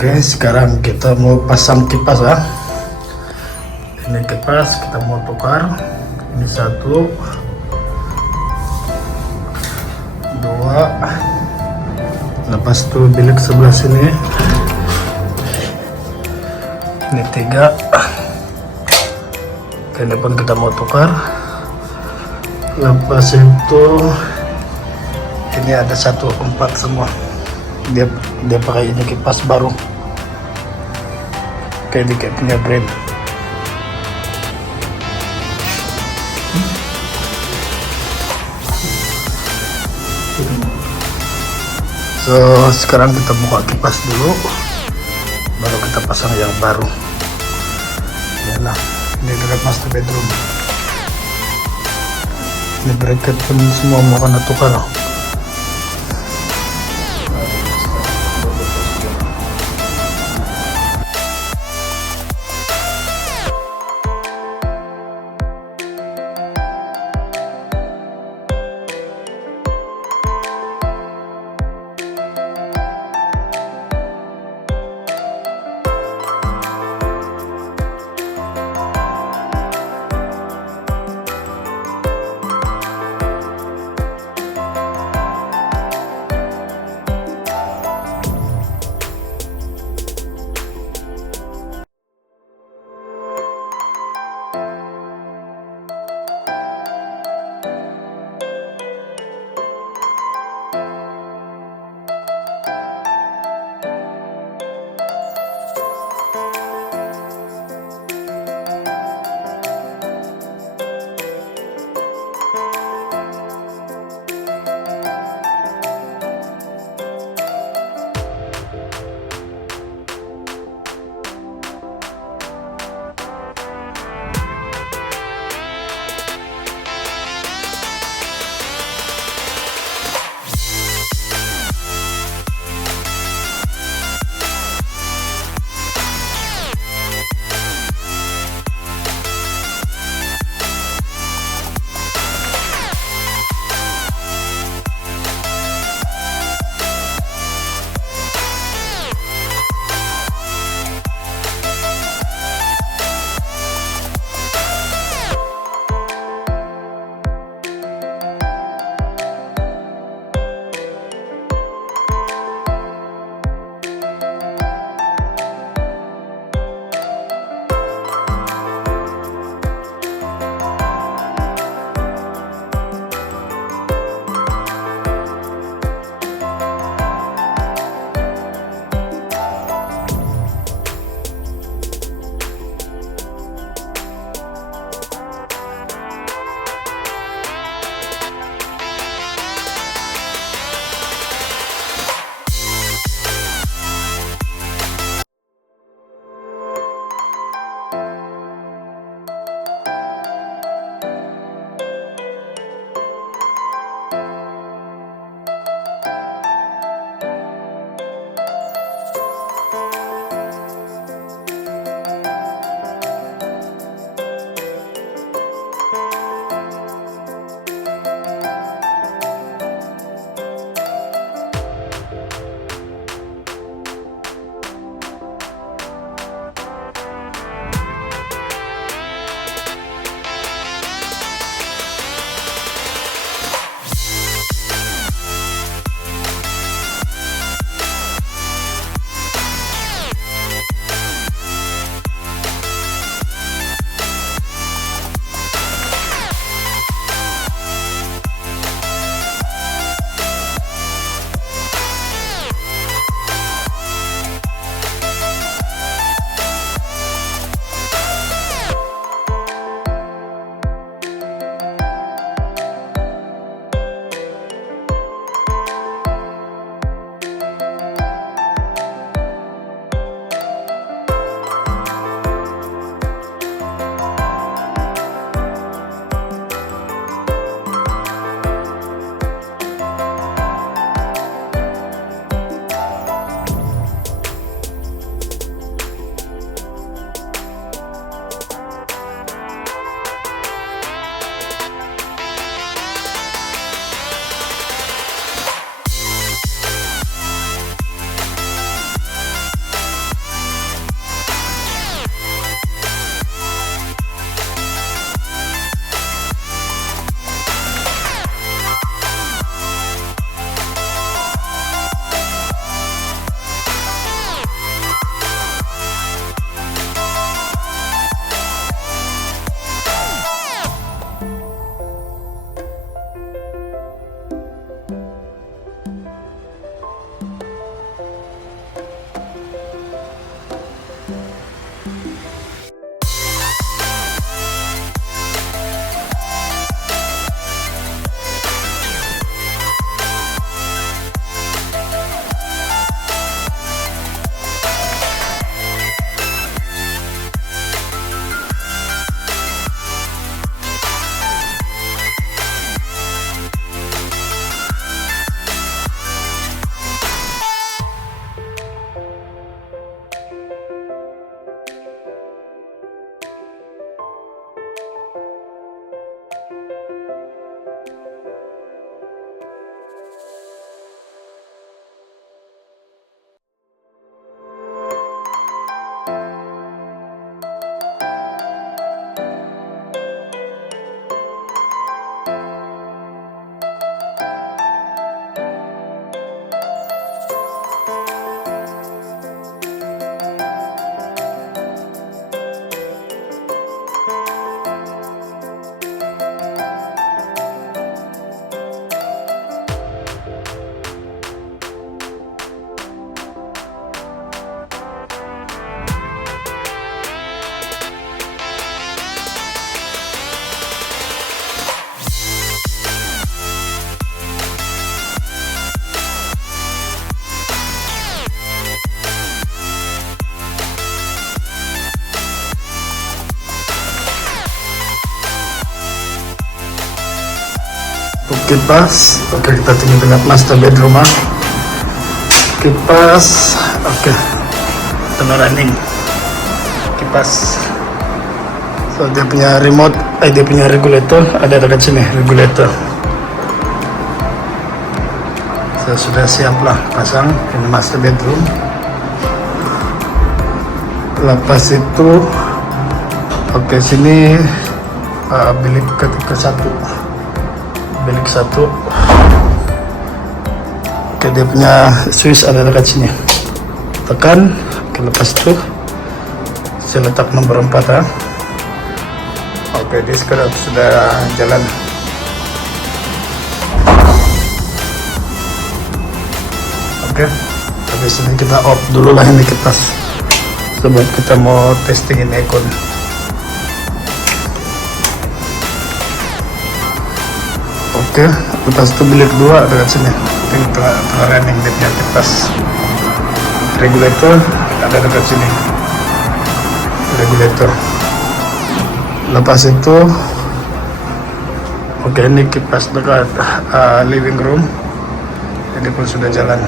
Oke, sekarang kita mau pasang kipas ya. Ini kipas kita mau tukar. Ini 1, 2, lepas itu bilik sebelah sini. Ini 3. Oke, ini pun kita mau tukar. Lepas itu ini ada 1, 4 semua. Dia pakai ini kipas baru. Kayak di kayak punya brand. So sekarang kita buka kipas dulu, baru kita pasang yang baru. Yalah, ini adalah master bedroom. Ini bracket pun semua mau kena tukar. kipas. Oke, kita tinggal dengan master bedroom. Kipas, oke, running kipas. So dia punya remote, dia punya regulator ada dekat sini, regulator. So sudah siap lah pasang ini master bedroom. Lepas itu, oke, sini bilik ke satu, bilik satu. Oke, dia punya switch ada dekat sini, tekan. Oke, lepas itu saya letak nomor 4 Oke, dia sekarang sudah jalan. Oke, habis ini kita off dulu lah ini kipas sebab kita mau testing ini aircon. Oke, lepas itu bilik 2 dekat sini, tengah running dia punya kipas. Regulator ada dekat sini, regulator. Lepas itu, oke, ini kipas dekat living room, ini pun sudah jalan.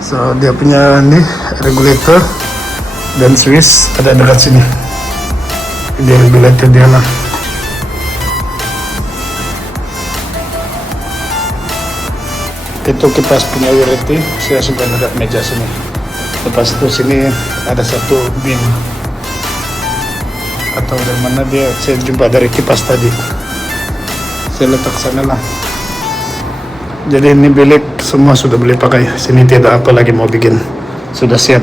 So dia punya ini regulator dan switch ada dekat sini. Ini regulator dia lah. Itu kipas punya warranty, saya sudah dekat meja sini. Lepas itu sini ada satu bin atau dari mana dia saya jumpa dari kipas tadi, saya letak sana lah. Jadi ini bilik semua sudah boleh pakai, sini tidak apa lagi mau bikin, sudah siap.